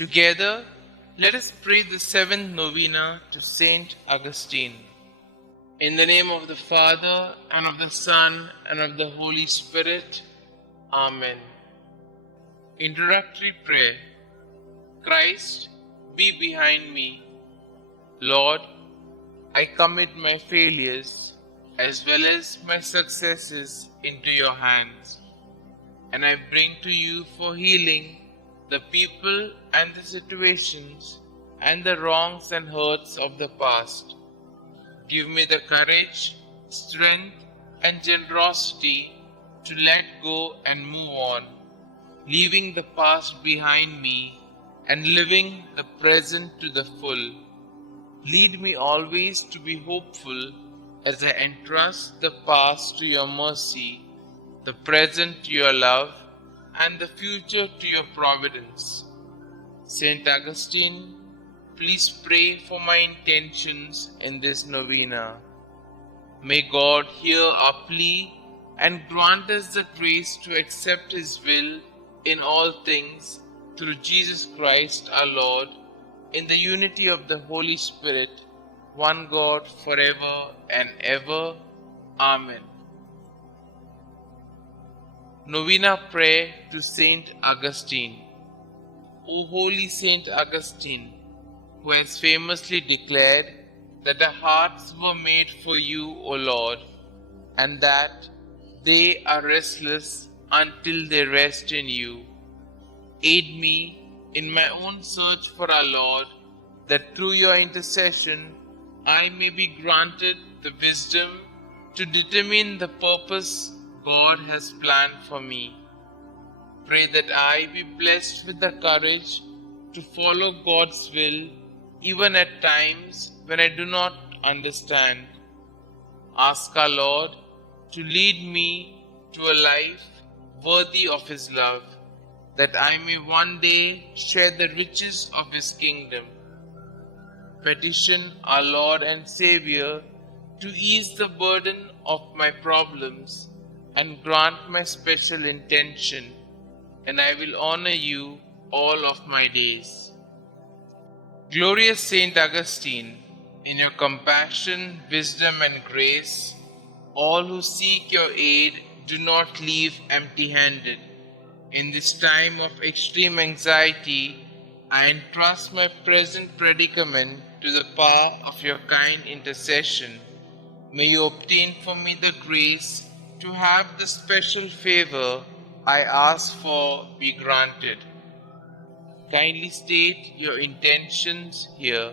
Together, let us pray the seventh novena to St Augustine. In the name of the Father, and of the Son, and of the Holy Spirit. Amen. Introductory Prayer. Christ, be behind me. Lord, I commit my failures as well as my successes into your hands, and I bring to you for healing the people and the situations and the wrongs and hurts of the past. Give me the courage, strength, and generosity to let go and move on, leaving the past behind me and living the present to the full. Lead me always to be hopeful as I entrust the past to your mercy, the present to your love, and the future to your providence. St. Augustine, please pray for my intentions in this novena. May God hear our plea and grant us the grace to accept His will in all things through Jesus Christ our Lord, in the unity of the Holy Spirit, one God forever and ever. Amen. Novena Prayer to St Augustine. O holy St Augustine, who has famously declared that our hearts were made for you, O Lord, and that they are restless until they rest in you. Aid me in my own search for our Lord, that through your intercession I may be granted the wisdom to determine the purpose God has planned for me. Pray that I be blessed with the courage to follow God's will even at times when I do not understand. Ask our Lord to lead me to a life worthy of His love, that I may one day share the riches of His kingdom. Petition our Lord and Xavier to ease the burden of my problems and grant my special intention, and I will honor you all of my days. Glorious Saint Augustine, in your compassion, wisdom, and grace, all who seek your aid do not leave empty-handed. In this time of extreme anxiety, I entrust my present predicament to the power of your kind intercession. May you obtain for me the grace to have the special favor I ask for be granted. Kindly state your intentions here.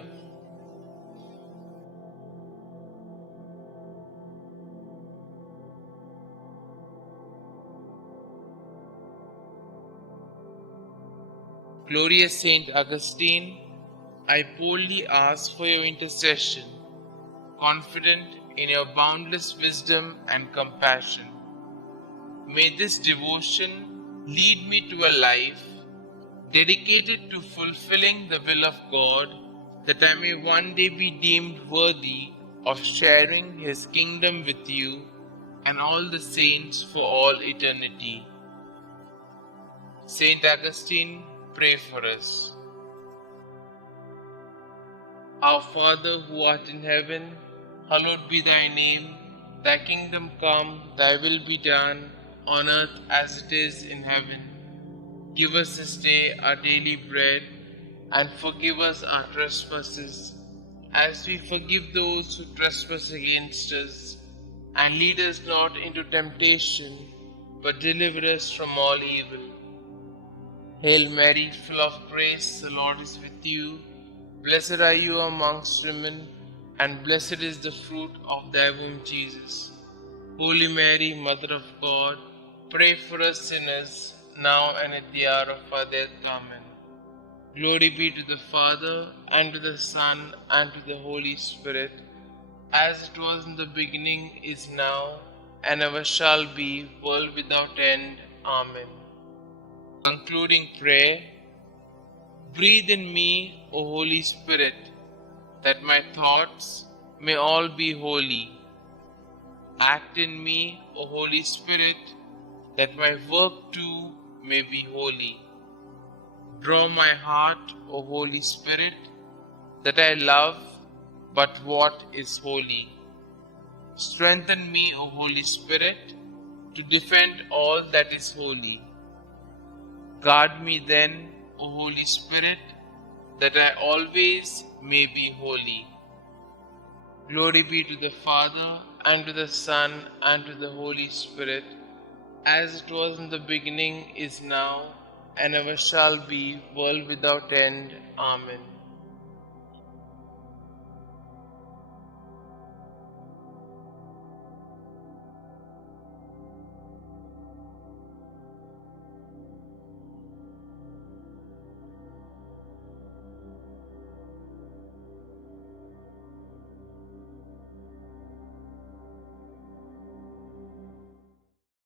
Glorious Saint Augustine, I boldly ask for your intercession, confident in your boundless wisdom and compassion. May this devotion lead me to a life dedicated to fulfilling the will of God, that I may one day be deemed worthy of sharing His kingdom with you and all the saints for all eternity. Saint Augustine, pray for us. Our Father who art in heaven, hallowed be thy name. Thy kingdom come, thy will be done, on earth as it is in heaven. Give us this day our daily bread, and forgive us our trespasses, as we forgive those who trespass against us. And lead us not into temptation, but deliver us from all evil. Hail Mary, full of grace, the Lord is with you. Blessed are you amongst women, and blessed is the fruit of thy womb, Jesus. Holy Mary, Mother of God, pray for us sinners, now and at the hour of our death. Amen. Glory be to the Father, and to the Son, and to the Holy Spirit, as it was in the beginning, is now, and ever shall be, world without end. Amen. Concluding prayer. Breathe in me, O Holy Spirit, that my thoughts may all be holy. Act in me, O Holy Spirit, that my work too may be holy. Draw my heart, O Holy Spirit, that I love but what is holy. Strengthen me, O Holy Spirit, to defend all that is holy. Guard me then, O Holy Spirit, that I always may be holy. Glory be to the Father, and to the Son, and to the Holy Spirit, as it was in the beginning, is now, and ever shall be, world without end. Amen.